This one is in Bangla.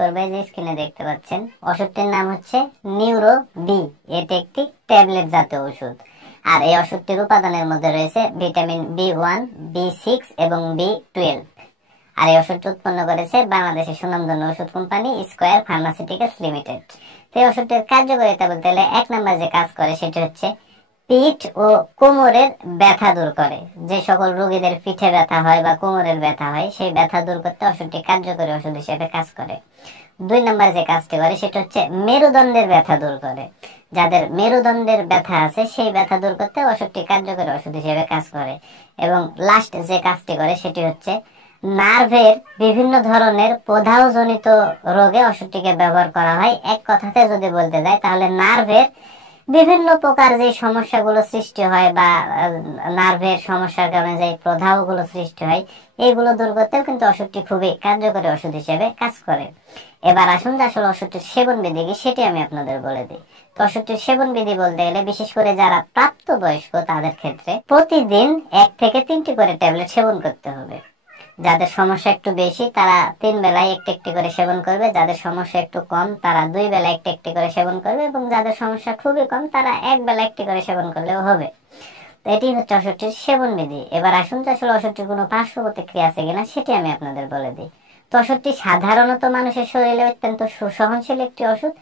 করবে। যে স্ক্রিনে দেখতে পাচ্ছেন ওষুধটির নাম হচ্ছে নিউরো বি। এটি একটি ট্যাবলেট জাতীয় ওষুধ। আর এই ওষুধটির উপাদানের মধ্যে রয়েছে ভিটামিন বি1, বি6 এবং বি12। আর এই ওষুধটি উৎপন্ন করেছে বাংলাদেশের সুনামধন্য ওষুধ কোম্পানি স্কয়ার ফার্মাসিউটিক্যালস লিমিটেড। তো এই ওষুধটির কার্যকারিতা বলতে গেলে 1 নম্বর যে কাজ করে সেটি হচ্ছে পিঠ ও কোমরের ব্যথা দূর করে। যে সকল রোগীদের পিঠে ব্যথা হয় বা কোমরের ব্যথা হয় সেই ব্যথা দূর করতে ওষুধটি কার্যকরী ওষুধ হিসেবে কাজ করে। 2 নম্বর যে কাজটি করে সেটা হচ্ছে মেরুদণ্ডের ব্যথা দূর করে। যাদের মেরুদণ্ডের ব্যথা আছে সেই ব্যথা দূর করতে ওষুধটি কার্যকরী ওষুধ হিসেবে কাজ করে। এবং লাস্ট যে কাজটি করে সেটি হচ্ছে নার্ভের বিভিন্ন ধরনের প্রদাহজনিত রোগে ওষুধটিকে ব্যবহার করা হয়। এক কথাতে যদি বলতে যাই তাহলে নার্ভের বিভিন্ন প্রকার যে সমস্যাগুলো সৃষ্টি হয় বা নার্ভের সমস্যার কারণে যে প্রদাহগুলো সৃষ্টি হয় এইগুলো দূর করতেও কিন্তু ওষুধটি খুবই কার্যকরী ওষুধ হিসেবে কাজ করে। এবার আসুন যে আসলে ওষুধটির সেবন বিধি কি সেটি আমি আপনাদের বলে দিই। তো ওষুধটির সেবন বিধি বলতে গেলে বিশেষ করে যারা প্রাপ্তবয়স্ক তাদের ক্ষেত্রে প্রতিদিন 1 থেকে 3টি করে ট্যাবলেট সেবন করতে হবে। যাদের সমস্যা একটু বেশি তারা 3 বেলায় একটি একটি করে সেবন করবে। যাদের সমস্যা একটু কম তারা 2 বেলায় একটি একটি করে সেবন করবে এবং যাদের সমস্যা খুবই কম তারা 1 বেলা একটি করে সেবন করলেও হবে। তো এটি হচ্ছে ওষুধটির সেবন বিধি। এবার আসুন যে আসলে ওষুধটির কোনো পার্শ্ব প্রতিক্রিয়া আছে কিনা সেটি আমি আপনাদের বলে দিই। তো ওষুধটি সাধারণত মানুষের শরীরে অত্যন্ত সুসহনশীল একটি ওষুধ।